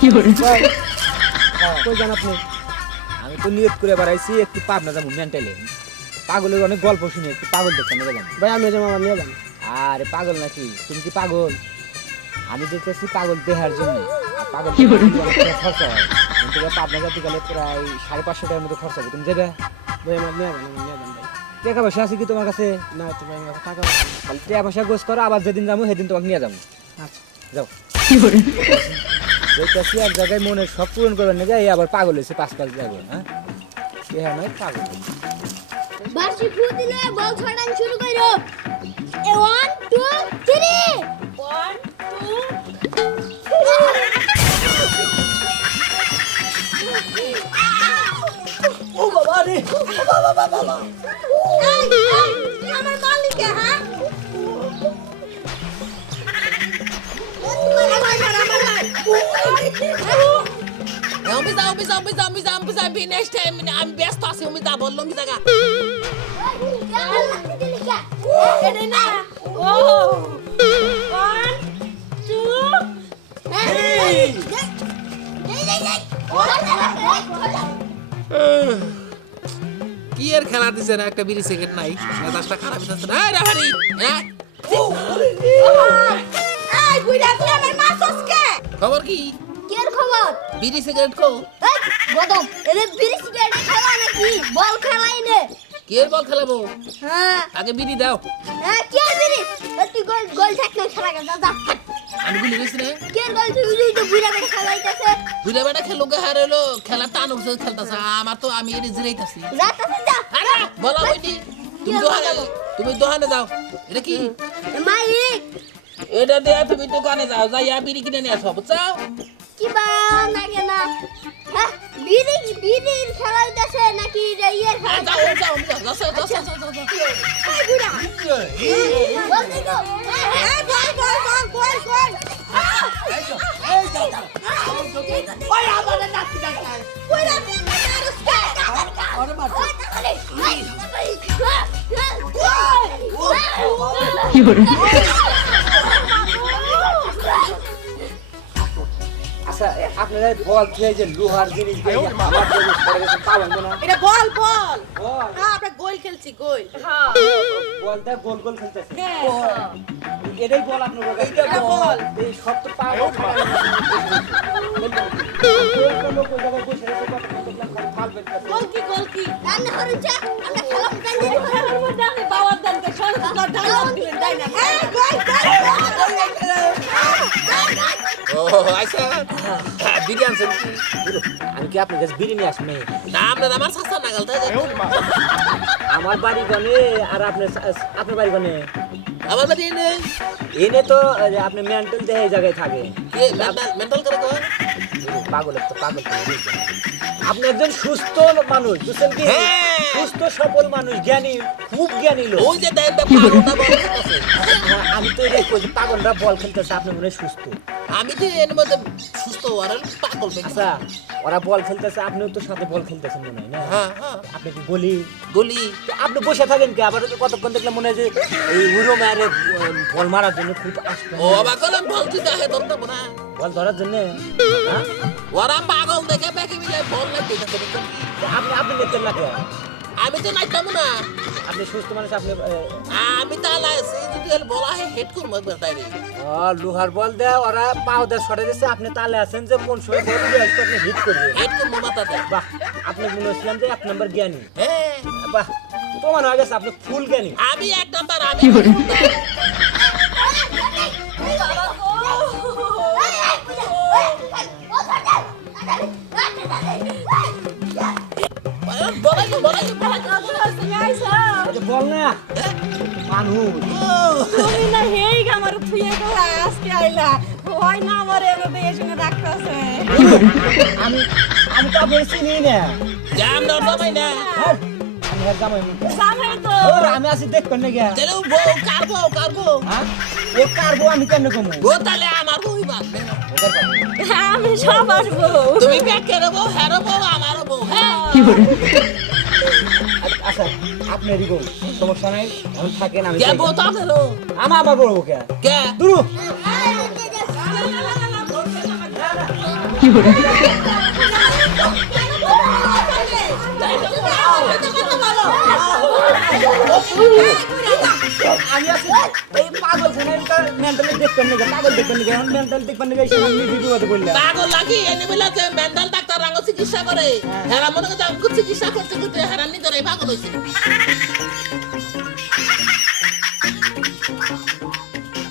কই? যান আপনি? আমি তো নিয়ত করে বেড়াইছি একটু পাবনা যাব মেন্টালি পাগলের অনেক গল্প শুনি একটু পাগল দেখতে আমি গেলাম ভাই আমি যাব আমার নিয়ে যান আরে পাগল নাকি? তুমি কি পাগল? আমি দেখতেছি পাগল দেহার জন্য। পাগল খরচা হয়। কিন্তু পাবনা যেতে গেলে প্রায় সাড়ে পাঁচশো টাকার মতো খরচা হবে। তুমি যাবে? ভাই আমার নিয়ে যান আমার নিয়ে যান ভাই। টাকা পয়সা আছে কি তোমার কাছে? না তো ভাই আমার কাছে টাকা টাকা পয়সা গোছ করো আবার যেদিন যাব সেদিন তোমাকে নিয়ে যাব। আচ্ছা। যাও। দেখতেছি এক জায়গায় মনের সব পূরণ করবেন না যাই আবার পাগল হয়েছে পাঁচ পাঁচ যাব হ্যাঁ? হ্যাঁ নয় পাগল। বার্ষি ফু দিলে বল ছড়ান শুরু করো। এ one two three one two ও বাবা রে আমার মালিক হ্যাঁ? মিজা মিজা মিজা মিজা মিজা বি নেক্সট টাইম আমি ব্যস্ত আছি মিজা বলল মিজা গা এটা না ও কি আর খেলা দিছে না? একটা বিড়ি সেকেন্ড নাই। মেজাজটা খারাপ হচ্ছে না রে হারি। হ্যাঁ? খবর কি? কি এর খবর? বিড়ি সিগারেট কো এই গদম এরে বিড়ি সিগারেট খেলা নাকি? বল খেলাই নে। কি এর বল খেলাবো। হ্যাঁ। আগে বিড়ি দাও। হ্যাঁ কি বিড়ি? তুই গোল গোল ঠাক না খেলা গা দাদা আমি গুলি গেছি রে। কি আর গোল তুই তুই তো বুইড়া বেটা খেলাইতাছে। বুঝলে বেটা খেলো গে খেলা টান উঠছে খেলতেছে। আমার তো আমি এর জিরাইতাছি। রাত আছে যা আরে বলা হইনি তুমি দোকানে তুমি দোকানে যাও। এটা কি? মাইক। এটা দিয়ে তুমি দোকানে যাও যাইয়া বিড়ি কিনে নিয়ে আসো বুঝছ? কি বা লাগে না? হ্যাঁ বিড়ি বিড়ি খেলাইতাছে নাকি রে ইয়ের হ্যাঁ, যাও যাও যাও যাও যাও যাও যাও যাও এই বুইড়া এই বল বল বল? বল বল ওই আমারে নাচি নাচি ওই রাতে মারুস কে আরে মার তাহলে কি করে আপনারা বল খেয়ে যে লোহার জিনিস দিয়ে আমার জন্য পড়ে গেছে পাবেন না। এটা বল বল। হ্যাঁ আমরা গোল খেলছি গোল। বলটা গোল গোল খেলতেছে। হ্যাঁ। এটাই বল আপনার। এইটা বল। এই সব তো পাগল। গোল কি গোল কি? রান্না করুন চা আমরা খেলা জানি খেলার মধ্যে আমি বাবার দানকে সরস্বতী ডায়লগ দিলেন তাই না? এই গোল ও আচ্ছা বিড়ি আনছেন আমি কি আপনার কাছে বিরিয়ানি আসি নাই না আপনার আমার সাসা নাগাল আমার বাড়ি গনে আর আপনার আপনার বাড়ি গনে আমার বাড়ি এনে এনে তো আপনি মেন্টাল দেহে জায়গায় থাকে মেন্টাল করে কয় পাগল একটা পাগল আপনি একজন সুস্থ মানুষ বুঝছেন কি? হ্যাঁ। সুস্থ সফল মানুষ জ্ঞানী খুব জ্ঞানী লোক। ওই যে হ্যাঁ, আমি তো এটাই কই পাগলরা বল খেলতেছে আপনি মনে সুস্থ। আমি তো এর মধ্যে সুস্থ আর পাগল আচ্ছা ওরা বল খেলতেছে আপনিও তো সাথে বল খেলতেছেন মনে হয় না? হ্যাঁ আপনি কি গলি? গলি। আপনি বসে থাকেন কি? আবার কতক্ষণ দেখলে মনে হয় যে এই উড়ো মারে বল মারার জন্য খুব আসবে ও বল তুই দেখে ধরতে না। বল ধরার জন্য? হ্যাঁ? ওরা পাগল দেখে ব্যাকে মিলে বল তো আপনি আপনি দেখতেন না আমি তো নাইতাম না আপনি সুস্থ মানুষ আপনি আমি যদি বলা হয় হেড করব একবার লোহার বল দেয় ওরা পাও দেয় সরে দিচ্ছে আপনি তাহলে আছেন যে কোন সময় বল দিয়ে আপনি হিট করবে হেড করব মাথাতে বাহ আপনি মনে হচ্ছিলাম যে এক নম্বর জ্ঞানী। হ্যাঁ। বাহ প্রমাণ হয়ে গেছে আপনি ফুল জ্ঞানী। আমি এক নাম্বার আমি না মানুষ তুমি না হেই আমার থুয়ে গেলা আজকে আইলা। হয় না আমার এর দিয়ে শুনে রাখতেছে আমি আমি তো আপনার চিনি না। জাম না দমাই না। হ্যাঁ, আমি আর জামাই মুখ। সামনে তো। ওর আমি আছি দেখবেন না গিয়া। চলো বউ কারবো কারবো। হ্যাঁ? ও কারবো আমি কেন কমু? ও তাহলে আমার বউই বাঁধবে আমি সব আসব। তুমি ব্যাকের বউ হেরো বউ আমারও বউ। হ্যাঁ। আচ্ছা আপনি দিব সমস্যা নাই আমি থাকেন আমি যাব তাহলে আমার আবার বলব কে? কে? দুরু। কি করে পাগল মেন্টাল মেন্টাল দেখবেন না পাগল লাগি এনে বেলাতে মেন্টাল চিকিৎসা করে। হেরা মনে করছে চিকিৎসা করতে করতে হেরা নিজেরাই পাগল হয়েছে।